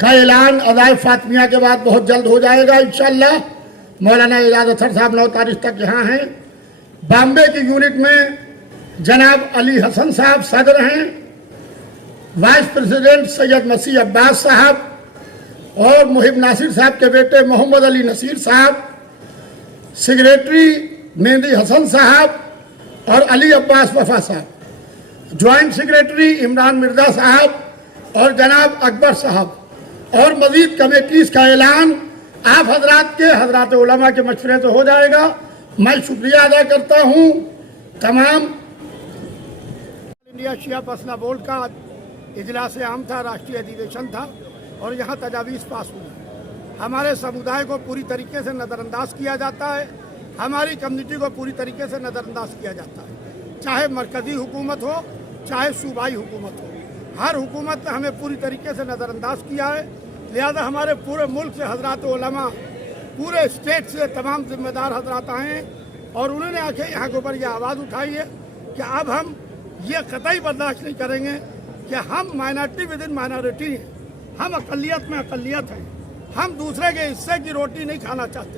का ऐलान अदाए फातिमिया के बाद बहुत जल्द हो जाएगा इंशाअल्लाह। मौलाना एजाज अतर साहब 9 तारीख तक यहाँ हैं। बॉम्बे की यूनिट में जनाब अली हसन साहब सदर हैं, वाइस प्रेसिडेंट सैयद मसीह अब्बास साहब और मुहिब नासिर साहब के बेटे मोहम्मद अली नसीर साहब, सेक्रेटरी मेहंदी हसन साहब और अली अब्बास वफा साहब, ज्वाइंट सेक्रेटरी इमरान मिर्जा साहब और जनाब अकबर साहब, और मजीद कमेटीज का ऐलान आप हजरात के हजरात उलमा के मशवरे से हो जाएगा। मैं शुक्रिया अदा करता हूँ तमाम। इंडिया शिया मसला बोर्ड का इजलास आम था, राष्ट्रीय अधिवेशन था और यहाँ तजावीज़ पास हुई। हमारे समुदाय को पूरी तरीके से नज़रअंदाज किया जाता है, हमारी कम्युनिटी को पूरी तरीके से नज़रअंदाज किया जाता है, चाहे मरकज़ी हुकूमत हो चाहे सूबाई हुकूमत हो। हर हुकूमत ने हमें पूरी तरीके से नज़रअंदाज किया है। लिहाजा हमारे पूरे मुल्क से हजरात उलमा, पूरे स्टेट से तमाम जिम्मेदार हजरात आए हैं और उन्होंने आके यहाँ के ऊपर यह आवाज़ उठाई है कि अब हम ये कतई बर्दाश्त नहीं करेंगे कि हम माइनॉरिटी विद इन माइनॉरिटी हैं, हम अक़लियत में अक़लियत हैं, हम दूसरे के हिस्से की रोटी नहीं खाना चाहते।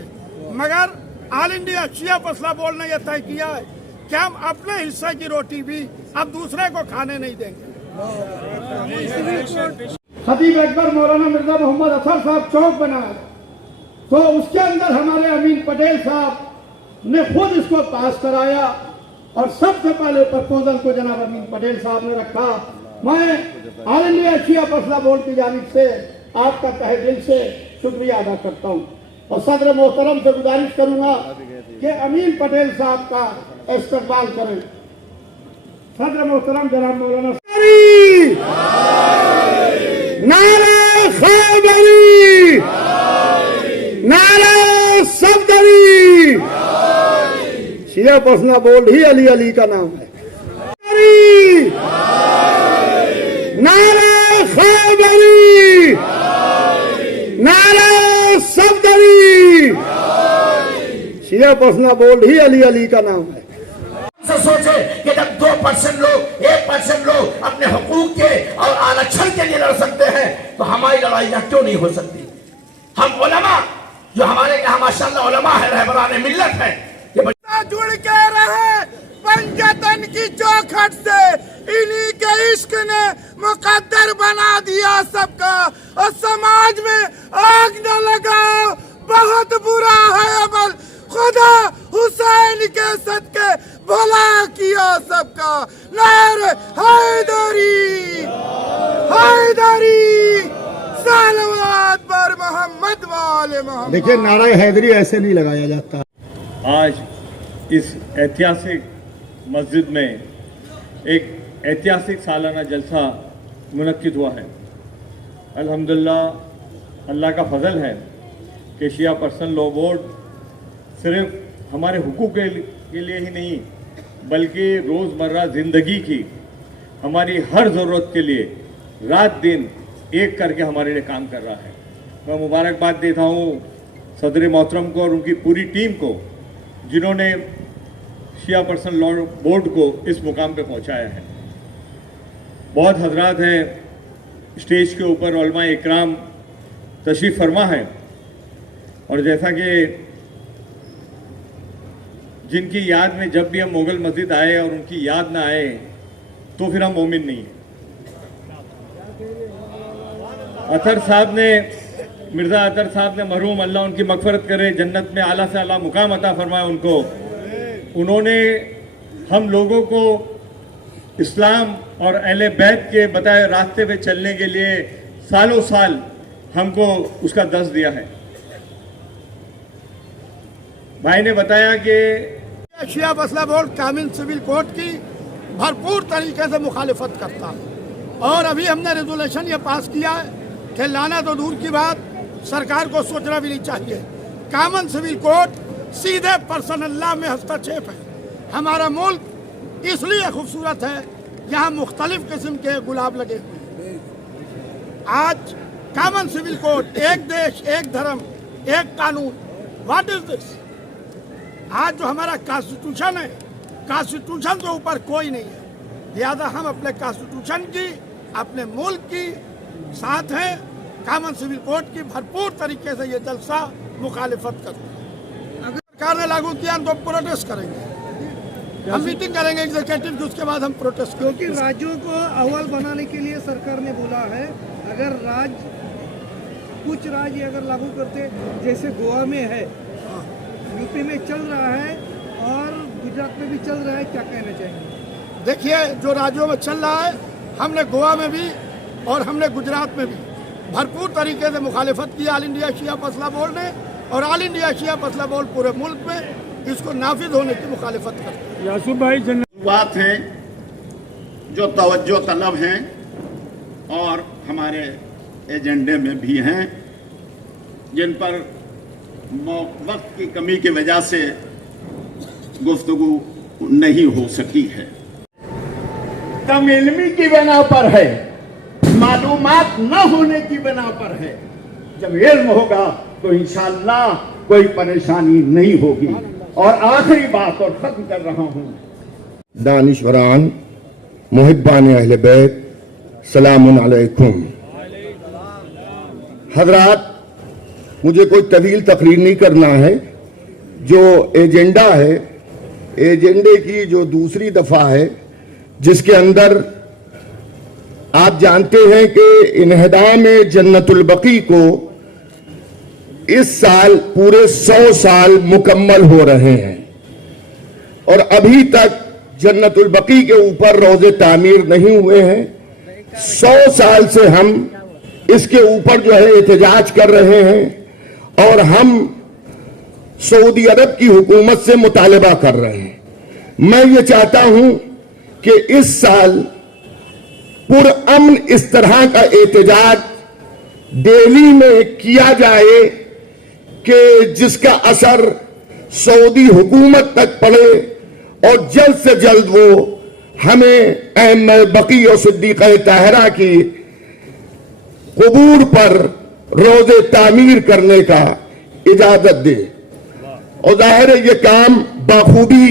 मगर ऑल इंडिया शिया मसला बोर्ड ने यह तय किया है कि हम अपने हिस्से की रोटी भी अब दूसरे को खाने नहीं देंगे। खतीब अकबर मौलाना मिर्जा मोहम्मद अतर साहब चौक बनाया तो उसके अंदर हमारे अमीन पटेल साहब ने खुद इसको पास कराया और सबसे पहले प्रपोजल को जनाब अमीन पटेल साहब ने रखा। मैं ऑल इंडिया शिया मसला बोर्ड की जानिब से आपका तहे दिल से शुक्रिया अदा करता हूँ और सदर मोहतरम से गुजारिश करूंगा कि अमीन पटेल साहब का इस्तकबाल करें। सदर मोहतरम जनाब मौलाना नारे खैबरी, नारे सफदरी। शिया मसला बोर्ड ही अली अली का नाम है। नारे खैबरी, नारे सफदरी। शिया मसला बोर्ड ही अली अली का नाम है। सोचे कि जब 2% लोग 1% लोग अपने हुकूक के और आरक्षण के लिए लड़ सकते हैं तो हमारी लड़ाइयां क्यों नहीं हो सकती। हम उलमा जो हमारे यहाँ माशाअल्लाह उलमा है, रहबरान मिल्लत है, ये जुड़ के रहे पंजतन की चौखट से, इन्हीं के इश्क ने मुकद्दर बना दिया सबका। और समाज में आग न लगाओ, बहुत बुरा है अमल, खुदा हुसैन के सदके भला किया सबका। नारे हैदरी, हैदरी, सलवात पर मोहम्मद वाले मोहम्मद। देखिए नारा हैदरी ऐसे नहीं लगाया जाता। आज इस ऐतिहासिक मस्जिद में एक ऐतिहासिक सालाना जलसा मुनक्किद हुआ है। अल्हम्दुलिल्लाह अल्लाह का फजल है कि शिया पर्सनल लॉ बोर्ड सिर्फ हमारे हुकूक के लिए ही नहीं बल्कि रोज़मर्रा ज़िंदगी की हमारी हर ज़रूरत के लिए रात दिन एक करके हमारे लिए काम कर रहा है। मैं मुबारकबाद देता हूँ सदर मोहतरम को और उनकी पूरी टीम को जिन्होंने शिया पर्सनल लॉ बोर्ड को इस मुकाम पे पहुँचाया है। बहुत हजरात हैं स्टेज के ऊपर, उलमा इकराम तशरीफ़ फरमा है और जैसा कि जिनकी याद में जब भी हम मुगल मस्जिद आए और उनकी याद ना आए तो फिर हम मोमिन नहीं हैं। अतर साहब ने, मिर्ज़ा अतर साहब ने, मरहूम अल्लाह उनकी मग़फ़िरत करे, जन्नत में आला से आला मुकाम अता फरमाए उनको। उन्होंने हम लोगों को इस्लाम और अहले बैत के बताए रास्ते पे चलने के लिए सालों साल हमको उसका दर्स दिया है। भाई ने बताया कि शिया मसला बोर्ड कामिल सिविल कोड की भरपूर तरीके से मुखालिफत करता है और अभी हमने रेजोल्यूशन ये पास किया है कि लाना तो दूर की बात, सरकार को सोचना भी नहीं चाहिए। कामन सिविल कोड सीधे पर्सनल लॉ में हस्तक्षेप है। हमारा मुल्क इसलिए खूबसूरत है, यहाँ मुख्तलिफ किस्म के गुलाब लगे हुए हैं। आज कामन सिविल कोड, एक देश एक धर्म एक कानून, व्हाट इज दिस। आज जो हमारा कॉन्स्टिट्यूशन है, कॉन्स्टिट्यूशन के ऊपर कोई नहीं है। लिहाजा हम अपने कॉन्स्टिट्यूशन की, अपने मुल्क की साथ हैं कॉमन सिविल कोड की भरपूर तरीके से ये जलसा मुखालिफत करते हैं। अगर सरकार ने लागू किया तो प्रोटेस्ट करेंगे, हम मीटिंग करेंगे एग्जीक्यूटिव की, उसके बाद हम प्रोटेस्ट क्योंकि राज्यों को अव्वल बनाने के लिए सरकार ने बोला है, अगर कुछ राज्य अगर लागू करते, जैसे गोवा में है, यूपी में चल रहा है और गुजरात में भी चल रहा है, क्या कहना चाहेंगे? देखिए, जो राज्यों में चल रहा है, हमने गोवा में भी और हमने गुजरात में भी भरपूर तरीके से मुखालिफत की ऑल इंडिया शिया फैसला बोर्ड ने, और ऑल इंडिया शिया फैसला बोर्ड पूरे मुल्क में इसको नाफिज होने की मुखालिफत करते हैं। यासूब भाई बात हैं जो तवज्जो तलब हैं और हमारे एजेंडे में भी हैं, जिन पर वक्त की कमी की वजह से गुफ्तगू नहीं हो सकी है। कम इल्मी की बिना पर है, मालूमात न होने की बिना पर है। जब इल्म होगा तो इंशाअल्लाह कोई परेशानी नहीं होगी। और आखिरी बात और खत्म कर रहा हूं, दानिशवरान मुहिब्बान अहले बैत सलामुन अलैकुम। हजरात, मुझे कोई तवील तकरीर नहीं करना है। जो एजेंडा है, एजेंडे की जो दूसरी दफा है, जिसके अंदर आप जानते हैं कि इन्हदाम जन्नतुल बकी को इस साल पूरे 100 साल मुकम्मल हो रहे हैं और अभी तक जन्नतुल बकी के ऊपर रोजे तामीर नहीं हुए हैं। 100 साल से हम इसके ऊपर जो है एहतजाज कर रहे हैं और हम सऊदी अरब की हुकूमत से मुतालबा कर रहे हैं। मैं ये चाहता हूं कि इस साल पुरअमन इस तरह का एहतजाज दिल्ली में किया जाए कि जिसका असर सऊदी हुकूमत तक पड़े और जल्द से जल्द वो हमें अहमद बकी और सिद्दीक़ा ताहरा की क़ुबूर पर रोज़े तामीर करने का इजाजत दे। और जाहिर है ये काम बाखूबी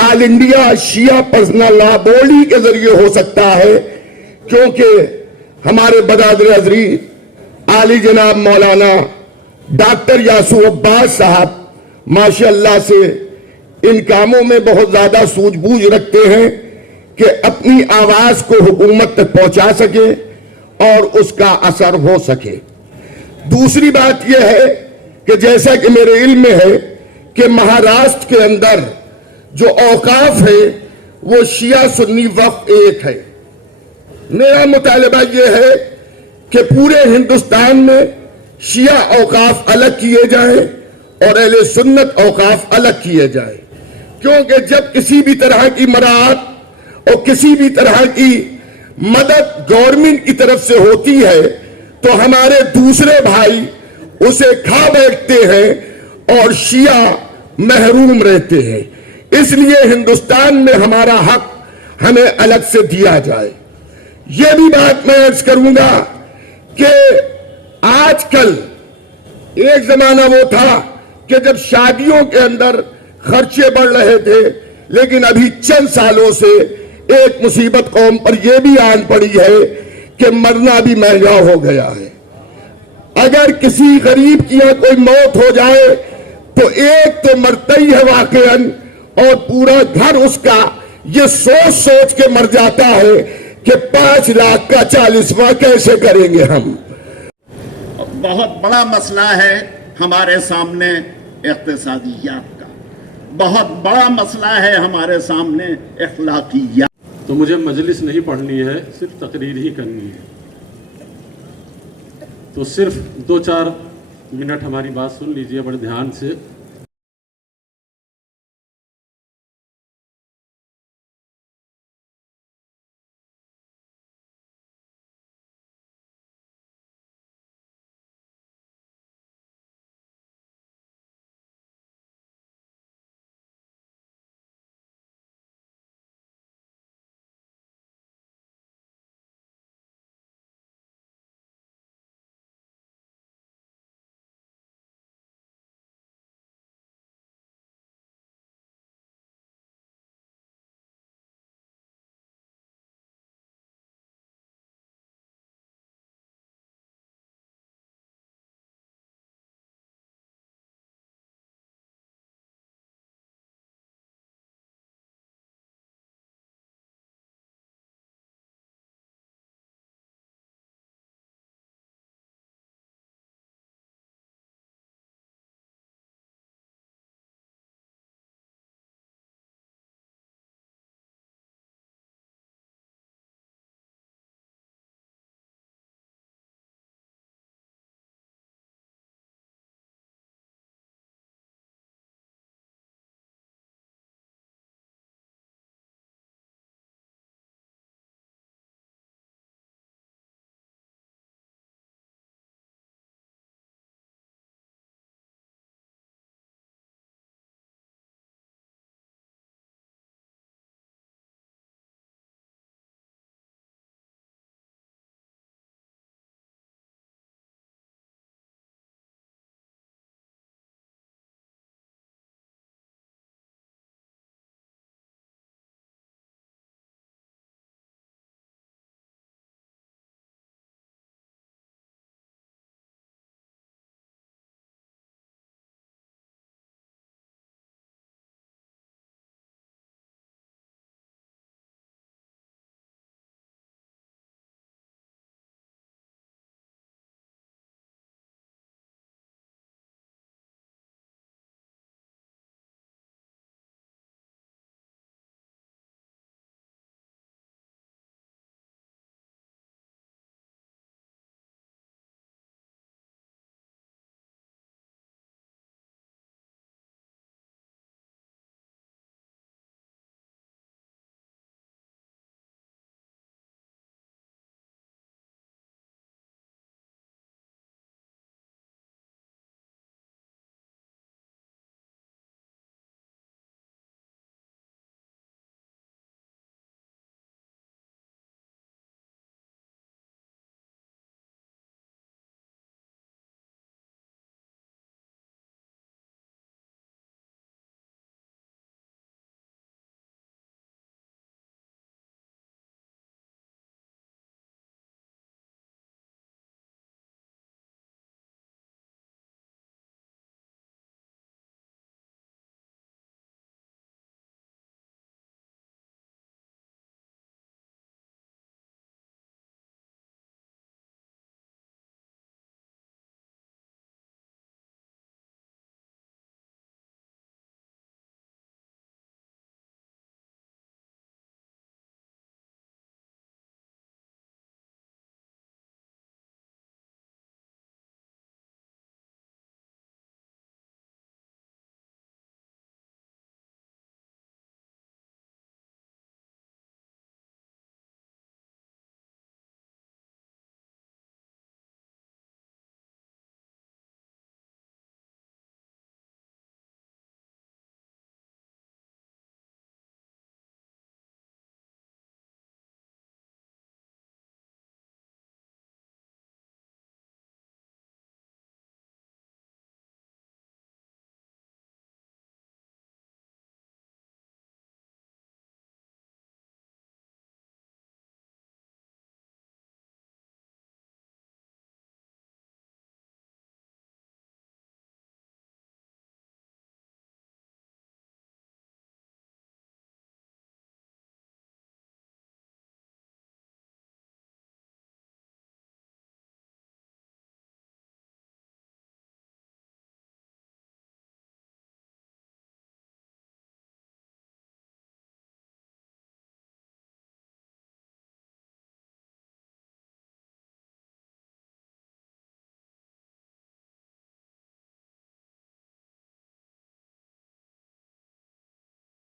ऑल इंडिया शिया पर्सनल लॉ बॉडी के जरिए हो सकता है, क्योंकि हमारे बदादर हज़रीत आली जनाब मौलाना डॉक्टर यासूब अब्बास साहब माशाअल्लाह से इन कामों में बहुत ज्यादा सूझबूझ रखते हैं कि अपनी आवाज को हुकूमत तक पहुंचा सके और उसका असर हो सके। दूसरी बात यह है कि जैसा कि मेरे इल्म में है कि महाराष्ट्र के अंदर जो औकाफ है वो शिया सुन्नी वक्फ एक है। मेरा मुतालबा यह है कि पूरे हिंदुस्तान में शिया औकाफ अलग किए जाएं और अहले सुन्नत औकाफ अलग किए जाएं, क्योंकि जब किसी भी तरह की मराहत और किसी भी तरह की मदद गवर्नमेंट की तरफ से होती है तो हमारे दूसरे भाई उसे खा बैठते हैं और शिया महरूम रहते हैं। इसलिए हिंदुस्तान में हमारा हक हमें अलग से दिया जाए। यह भी बात मैं अर्ज करूंगा कि आजकल एक जमाना वो था कि जब शादियों के अंदर खर्चे बढ़ रहे थे, लेकिन अभी चंद सालों से एक मुसीबत कौम पर यह भी आन पड़ी है कि मरना भी महंगा हो गया है। अगर किसी गरीब की यहाँ कोई मौत हो जाए तो एक तो मरता ही है वाकईन, और पूरा घर उसका ये सोच सोच के मर जाता है कि 5 लाख का 40वां कैसे करेंगे हम। बहुत बड़ा मसला है हमारे सामने इक़्तिसादियात का, बहुत बड़ा मसला है हमारे सामने अखलाकियात। तो मुझे मजलिस नहीं पढ़नी है, सिर्फ तकरीर ही करनी है। तो सिर्फ 2-4 मिनट हमारी बात सुन लीजिए बड़े ध्यान से।